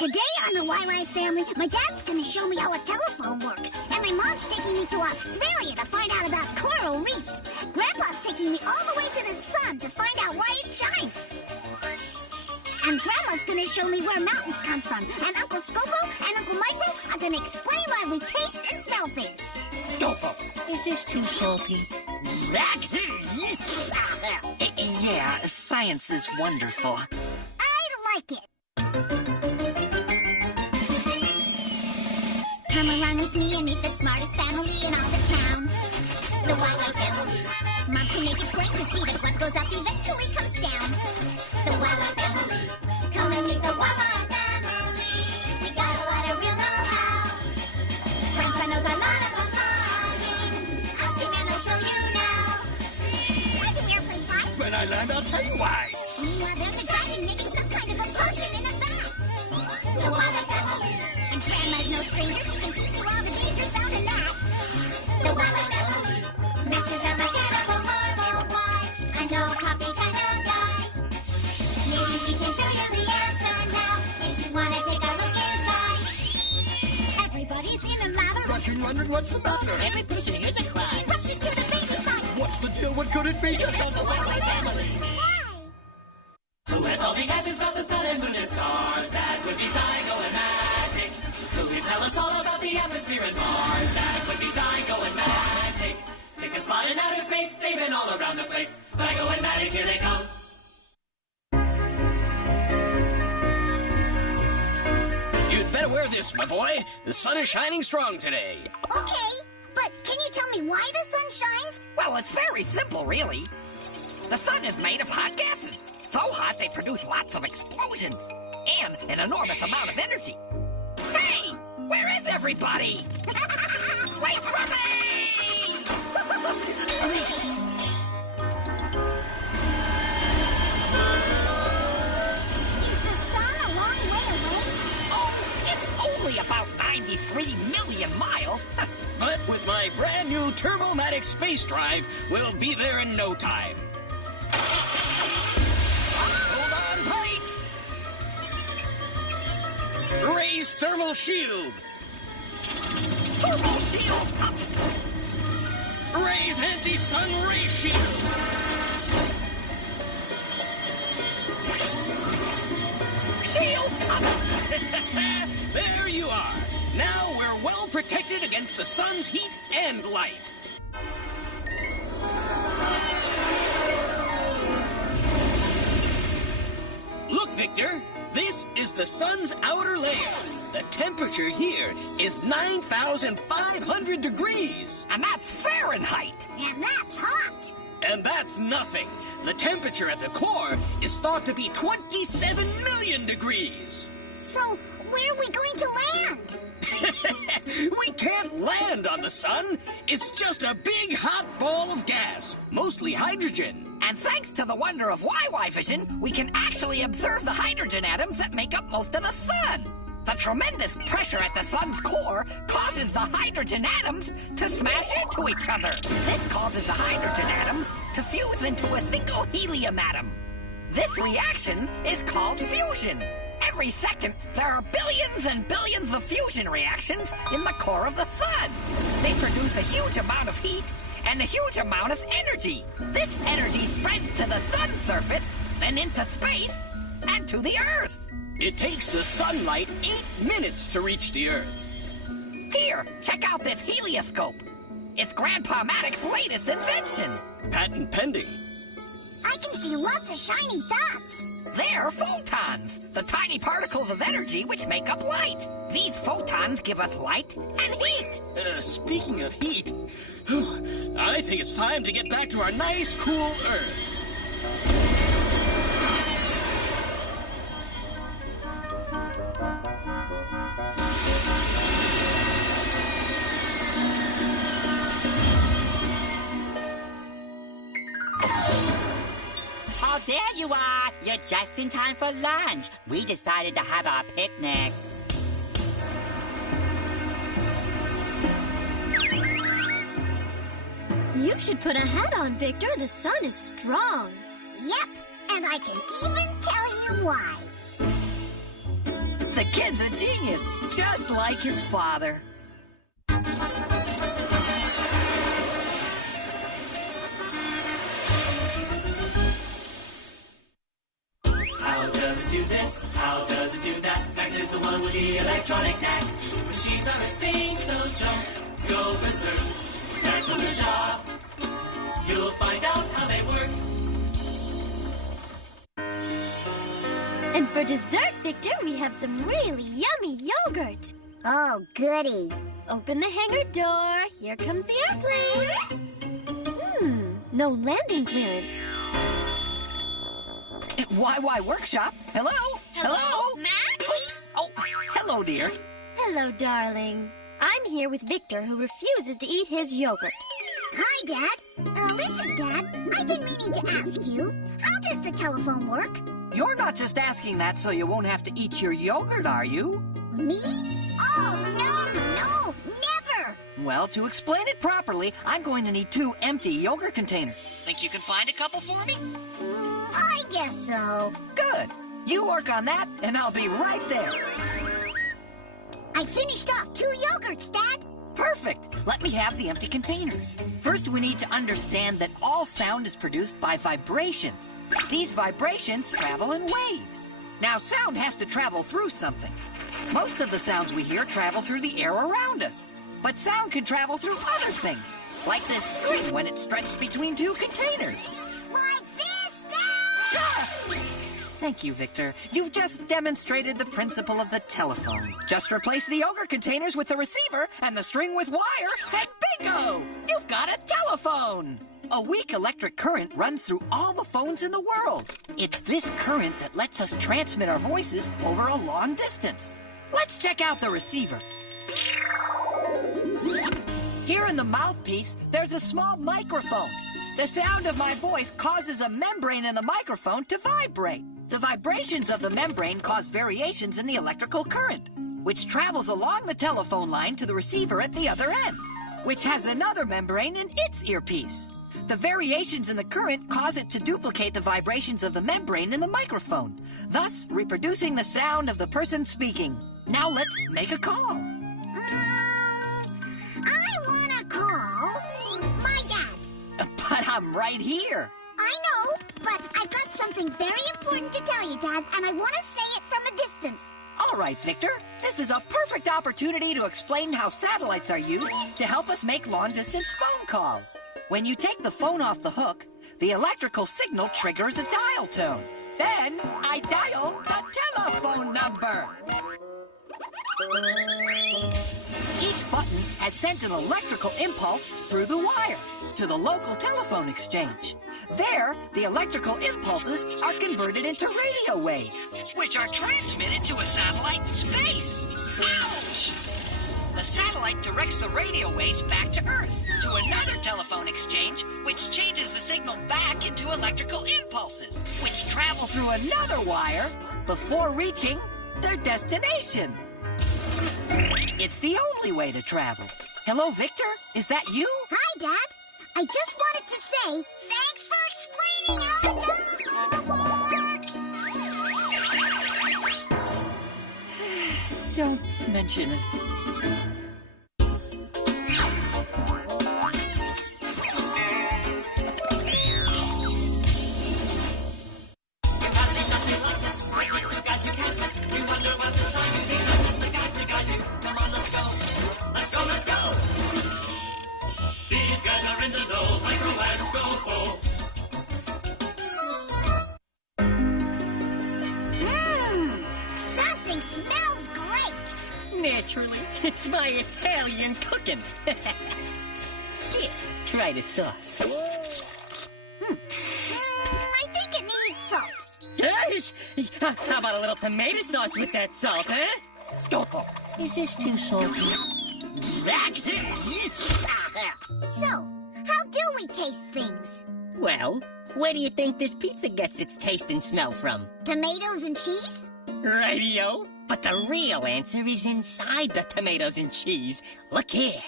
Today on the YY family, my dad's gonna show me how a telephone works. And my mom's taking me to Australia to find out about coral reefs. Grandpa's taking me all the way to the sun to find out why it shines. And Grandma's gonna show me where mountains come from. And Uncle Scopo and Uncle Micro are gonna explain why we taste and smell things. Scopo, is this too salty? Yeah, science is wonderful. I like it. Come along with me and meet the smartest family in all the town. The YY family. Mom can make it plain to see that what goes up eventually comes down. The YY family. Come and meet the YY family. We got a lot of real know-how. Grandpa knows a lot about farming. Ask him and he'll show you now. Why do airplanes fly? When I land, I'll tell you why. Meanwhile, there's a dragon making some kind of a potion in a vat. The YY family. And Grandma's no stranger. She can teach you all the dangers found in that. The YY family. Mixes up mechanical marvel. Why? I know a copy kind of guy. Maybe we can show you the answer now. If you want to take a look inside. Everybody's in a lather. Rushing London, what's the matter? Every person hears a cry. Rushes to the baby side. What's the deal? What could it be? It's called the YY family. Who has all the answers about the sun and moon and stars? That would be Zygo and Magic. Who can tell us all about the atmosphere and Mars? That would be Zygo and Magic. Pick a spot in outer space, they've been all around the place. Zygo and Magic, here they come. You'd better wear this, my boy. The sun is shining strong today. Okay, but can you tell me why the sun shines? Well, it's very simple, really. The sun is made of hot gases. So hot they produce lots of explosions. And an enormous amount of energy. Hey! Where is everybody? Wait for me! Is the sun a long way away? Oh, it's only about 93 million miles. But with my brand new Turbomatic space drive, we'll be there in no time. Hold on tight. Raise thermal shield. Turbo shield up. Raise anti-sun ray shield. Shield up. There you are. Now we're well protected against the sun's heat and light. Look, Victor, this is the sun's outer layer. The temperature here is 9,500 degrees. And that's Fahrenheit. And that's hot. And that's nothing. The temperature at the core is thought to be 27 million degrees. So, where are we going to land? We can't land on the sun. It's just a big hot ball of gas, mostly hydrogen. And thanks to the wonder of YY vision, we can actually observe the hydrogen atoms that make up most of the sun. The tremendous pressure at the sun's core causes the hydrogen atoms to smash into each other. This causes the hydrogen atoms to fuse into a single helium atom. This reaction is called fusion. Every second, there are billions and billions of fusion reactions in the core of the sun. They produce a huge amount of heat and a huge amount of energy. This energy spreads to the sun's surface, then into space, and to the Earth. It takes the sunlight 8 minutes to reach the Earth. Here, check out this helioscope. It's Grandpa Maddox's latest invention. Patent pending. I can see lots of shiny dots. They're photons, the tiny particles of energy which make up light. These photons give us light and heat. Speaking of heat, I think it's time to get back to our nice, cool Earth. Oh, there you are. You're just in time for lunch. We decided to have our picnic. You should put a hat on, Victor. The sun is strong. Yep, and I can even tell you why. The kid's a genius, just like his father. How does it do this? How does it do that? Max is the one with the electronic knack. Machines are his thing, so don't go berserk. That's on the job. You'll find out how they work. And for dessert, Victor, we have some really yummy yogurt. Oh, goody. Open the hangar door. Here comes the airplane. No landing clearance. YY Workshop? Hello? Hello, Max? Oops. Oh, hello, dear. Hello, darling. I'm here with Victor, who refuses to eat his yogurt. Hi, Dad. Listen, Dad, I've been meaning to ask you, how does the telephone work? You're not just asking that so you won't have to eat your yogurt, are you? Me? Oh, no, never! Well, to explain it properly, I'm going to need 2 empty yogurt containers. Think you can find a couple for me? I guess so. Good. You work on that, and I'll be right there. I finished off 2 yogurts, Dad. Perfect. Let me have the empty containers. First, we need to understand that all sound is produced by vibrations. These vibrations travel in waves. Now, sound has to travel through something. Most of the sounds we hear travel through the air around us. But sound can travel through other things, like this string when it's stretched between 2 containers. Like this, Dad! Thank you, Victor. You've just demonstrated the principle of the telephone. Just replace the yogurt containers with the receiver and the string with wire, and bingo! You've got a telephone! A weak electric current runs through all the phones in the world. It's this current that lets us transmit our voices over a long distance. Let's check out the receiver. Here in the mouthpiece, there's a small microphone. The sound of my voice causes a membrane in the microphone to vibrate. The vibrations of the membrane cause variations in the electrical current, which travels along the telephone line to the receiver at the other end, which has another membrane in its earpiece. The variations in the current cause it to duplicate the vibrations of the membrane in the microphone, thus reproducing the sound of the person speaking. Now let's make a call. I want to call my dad. But I'm right here. I know, but I've got something very important to tell you, Dad, and I want to say it from a distance. All right, Victor. This is a perfect opportunity to explain how satellites are used to help us make long-distance phone calls. When you take the phone off the hook, the electrical signal triggers a dial tone. Then I dial the telephone number. Each button has sent an electrical impulse through the wire to the local telephone exchange. There, the electrical impulses are converted into radio waves, which are transmitted to a satellite in space. Ouch! The satellite directs the radio waves back to Earth, to another telephone exchange, which changes the signal back into electrical impulses, which travel through another wire before reaching their destination. It's the only way to travel. Hello, Victor? Is that you? Hi, Dad. I just wanted to say thanks for explaining how the telephone works. Don't mention it. These guys are in the know, micro and scope. Something smells great. Naturally, it's my Italian cooking. Here, try the sauce. I think it needs salt. Hey, how about a little tomato sauce with that salt, huh? Scopo, is this too salty? That? So, how do we taste things? Well, where do you think this pizza gets its taste and smell from? Tomatoes and cheese? Radio. But the real answer is inside the tomatoes and cheese. Look here.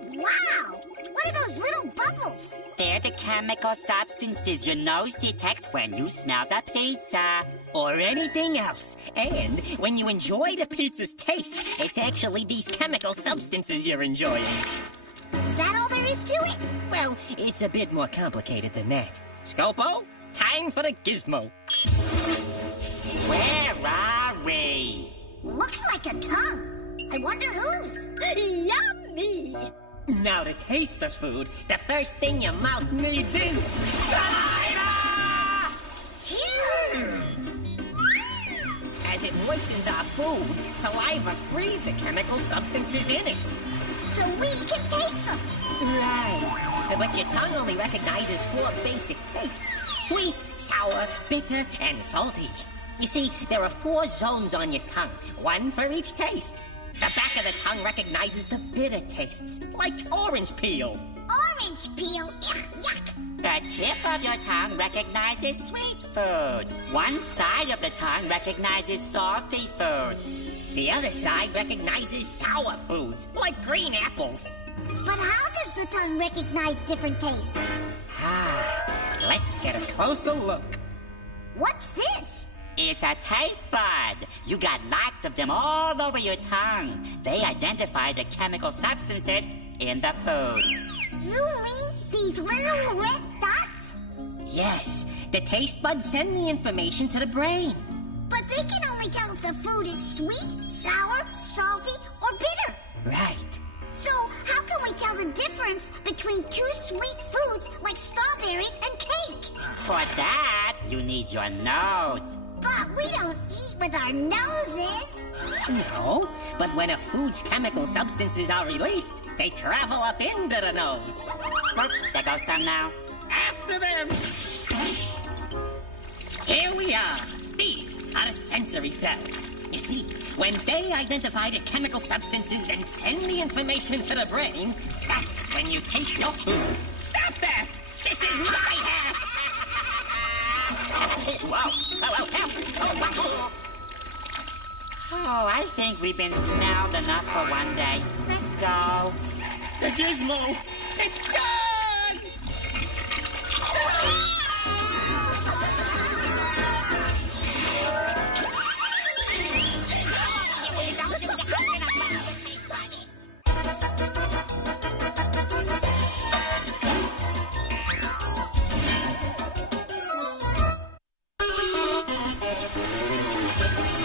Wow! What are those little bubbles? They're the chemical substances your nose detects when you smell the pizza. Or anything else. And when you enjoy the pizza's taste, it's actually these chemical substances you're enjoying. Is that all there is to it? Well, it's a bit more complicated than that. Scopo, time for the gizmo. Where are we? Looks like a tongue. I wonder whose. Yummy! Now to taste the food, the first thing your mouth needs is saliva! Phew! As it moistens our food, saliva frees the chemical substances in it. So we can taste them. Right. But your tongue only recognizes 4 basic tastes. Sweet, sour, bitter, and salty. You see, there are 4 zones on your tongue, 1 for each taste. The back of the tongue recognizes the bitter tastes, like orange peel. Orange peel, yuck. The tip of your tongue recognizes sweet food. One side of the tongue recognizes salty food. The other side recognizes sour foods, like green apples. But how does the tongue recognize different tastes? Let's get a closer look. What's this? It's a taste bud. You got lots of them all over your tongue. They identify the chemical substances in the food. You mean these little red dots? Yes, the taste buds send the information to the brain. But they can only tell if the food is sweet, sour, salty, or bitter. Right. So how can we tell the difference between 2 sweet foods like strawberries and cake? For that, you need your nose. But we don't eat with our noses. No, but when a food's chemical substances are released, they travel up into the nose. Look, there goes some now. After them! Here we are. These are the sensory cells. You see, when they identify the chemical substances and send the information to the brain, that's when you taste your food. Stop that! This is my hat! Whoa! Help! Oh, I think we've been smelled enough for one day. Let's go. The gizmo! It's gone!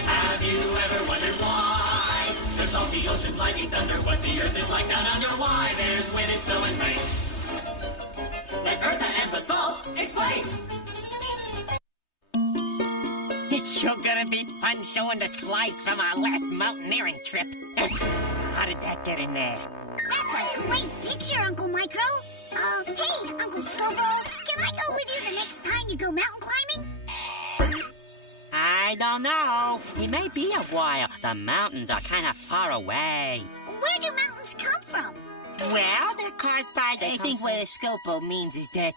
Have you ever wondered why the salty oceans, lightning, thunder, what the earth is like down under? Why there's wind and snow and rain? Let earth and basalt explain. It's sure gonna be fun showing the slides from our last mountaineering trip. How did that get in there? That's a great picture, Uncle Micro. Hey, Uncle Scopo, can I go with you the next time you go mountain climbing? I don't know. It may be a while. The mountains are kind of far away. Where do mountains come from? Well, they're caused by the... I think what Scopo means is that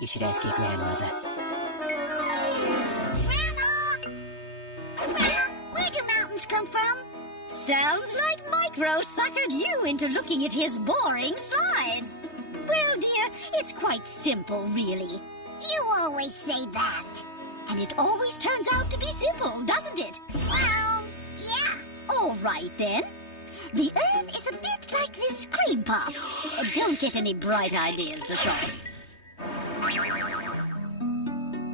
you should ask your grandmother. Grandma, where do mountains come from? Sounds like Micro suckered you into looking at his boring slides. Well, dear, it's quite simple, really. You always say that. And it always turns out to be simple, doesn't it? Well, yeah. All right, then. The Earth is a bit like this cream puff. Don't get any bright ideas, Basalt.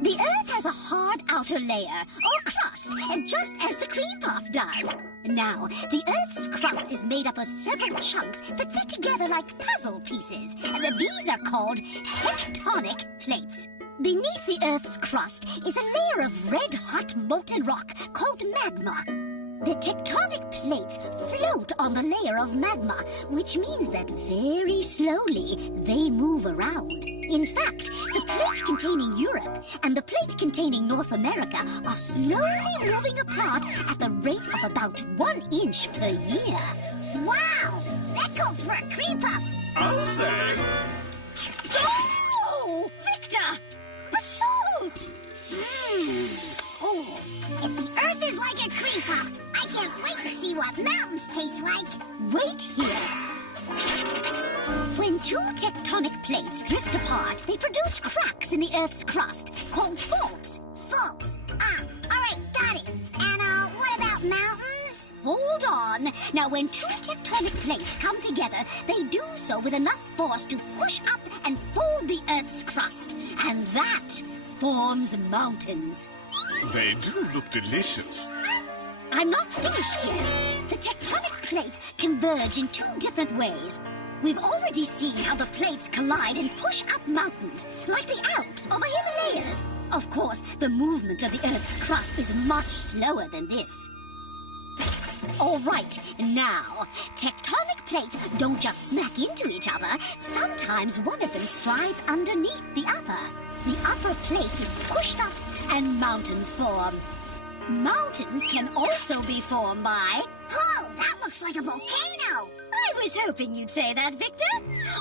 The Earth has a hard outer layer, or crust, just as the cream puff does. Now, the Earth's crust is made up of several chunks that fit together like puzzle pieces. These are called tectonic plates. Beneath the Earth's crust is a layer of red-hot molten rock called magma. The tectonic plates float on the layer of magma, which means that very slowly they move around. In fact, the plate containing Europe and the plate containing North America are slowly moving apart at the rate of about 1 inch per year. Wow, that calls for a cream puff. I'll say. Oh! Victor! Basalt! Oh, if the Earth is like a cream puff, I can't wait to see what mountains taste like. Wait here. When two tectonic plates drift apart, they produce cracks in the Earth's crust called faults. Faults. Ah, all right, got it. And, what about mountains? Hold on. Now, when two tectonic plates come together, they do so with enough force to push up and fold the Earth's crust. And that forms mountains. They do look delicious. I'm not finished yet. The tectonic plates converge in two different ways. We've already seen how the plates collide and push up mountains, like the Alps or the Himalayas. Of course, the movement of the Earth's crust is much slower than this. All right, now, tectonic plates don't just smack into each other. Sometimes one of them slides underneath the other. The upper plate is pushed up and mountains form. Mountains can also be formed by... Oh, that looks like a volcano. I was hoping you'd say that, Victor.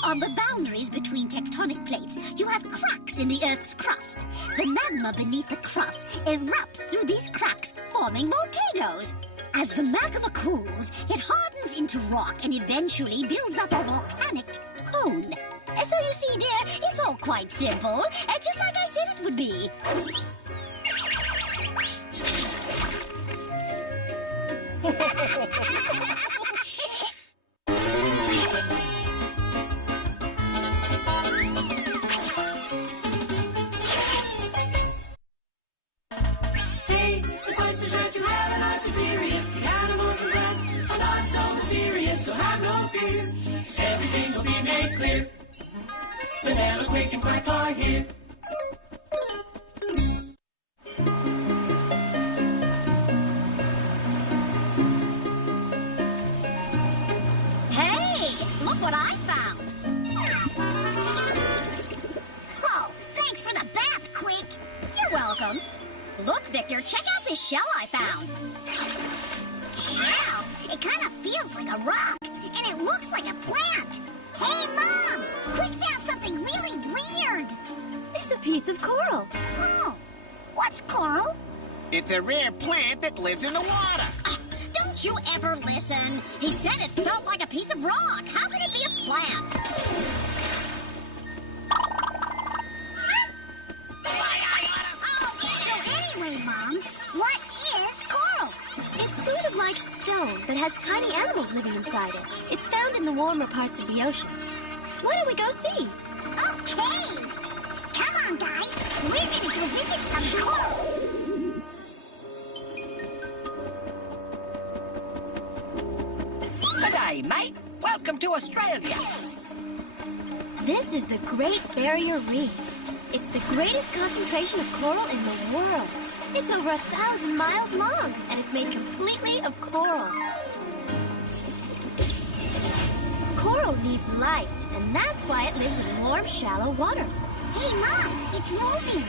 On the boundaries between tectonic plates, you have cracks in the Earth's crust. The magma beneath the crust erupts through these cracks, forming volcanoes. As the magma cools, it hardens into rock and eventually builds up a volcanic cone. So you see, dear, it's all quite simple, just like I said it would be. Hey, the questions that you have are not too serious. The animals and plants are not so mysterious, so have no fear. Everything will be made clear. Vanilla, Quick, and Quack are here. Hey, look what I found. Oh, thanks for the bath, Quick. You're welcome. Look, Victor, check out this shell I found. Shell? It kind of feels like a rock, and it looks like a plant. Hey, Mom! Quick found something really weird. It's a piece of coral. Oh, what's coral? It's a rare plant that lives in the water. Don't you ever listen? He said it felt like a piece of rock. How could it be a plant? So anyway, Mom, what is coral? It's sort of like stone, but has tiny animals living inside it. It's found in the warmer parts of the ocean. Why don't we go see? Okay. Come on, guys. We're gonna go visit some coral. G'day, mate. Welcome to Australia. This is the Great Barrier Reef. It's the greatest concentration of coral in the world. It's over 1,000 miles long, and it's made completely of coral. Coral needs light, and that's why it lives in warm, shallow water. Hey, Mom, it's moving.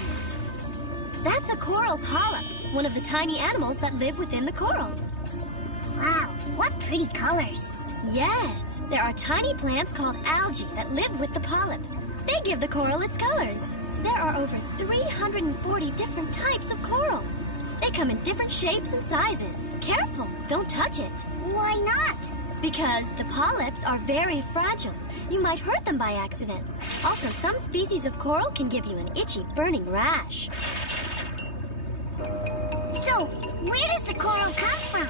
That's a coral polyp, one of the tiny animals that live within the coral. Wow, what pretty colors. Yes, there are tiny plants called algae that live with the polyps. They give the coral its colors. There are over 340 different types of coral. They come in different shapes and sizes. Careful, don't touch it. Why not? Because the polyps are very fragile. You might hurt them by accident. Also, some species of coral can give you an itchy, burning rash. So, where does the coral come from?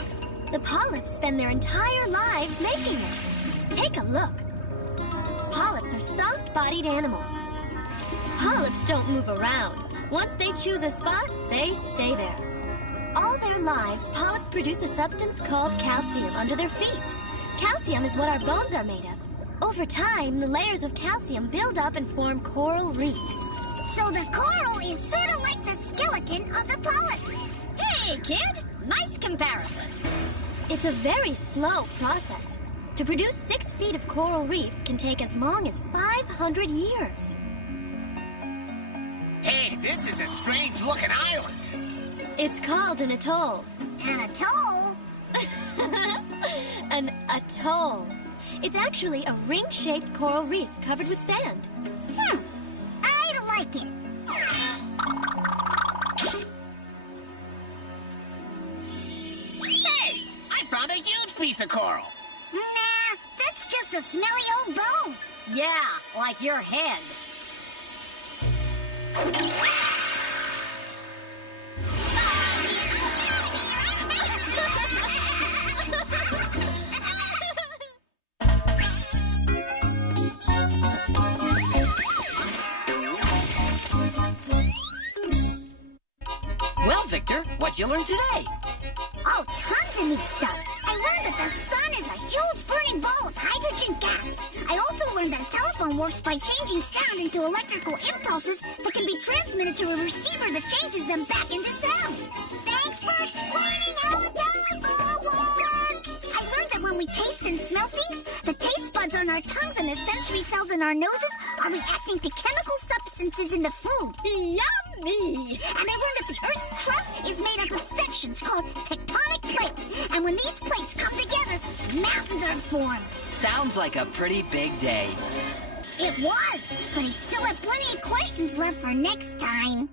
The polyps spend their entire lives making it. Take a look. Polyps are soft-bodied animals. Polyps don't move around. Once they choose a spot, they stay there. All their lives, polyps produce a substance called calcium under their feet. Calcium is what our bones are made of. Over time, the layers of calcium build up and form coral reefs. So the coral is sort of like the skeleton of the polyps. Hey, kid. Nice comparison. It's a very slow process. To produce 6 feet of coral reef can take as long as 500 years. Hey, this is a strange-looking island. It's called an atoll. An atoll? An atoll. It's actually a ring-shaped coral reef covered with sand. I don't like it. Hey, I found a huge piece of coral. Nah, that's just a smelly old bone. Yeah, like your head. Well, Victor, what'd you learn today? Oh, tons of neat stuff. I learned that the sun is a huge burning ball of hydrogen gas. I also learned that a telephone works by changing sound into electrical impulses that can be transmitted to a receiver that changes them back into sound. Thanks for explaining how the telephone works. I learned that when we taste and smell things, the taste buds on our tongues and the sensory cells in our noses are reacting to chemical substances in the food. Yummy! And I learned that the Earth's crust is made up of sections called tectonic plates. And when these plates come together, mountains are formed. Sounds like a pretty big day. It was, but I still have plenty of questions left for next time.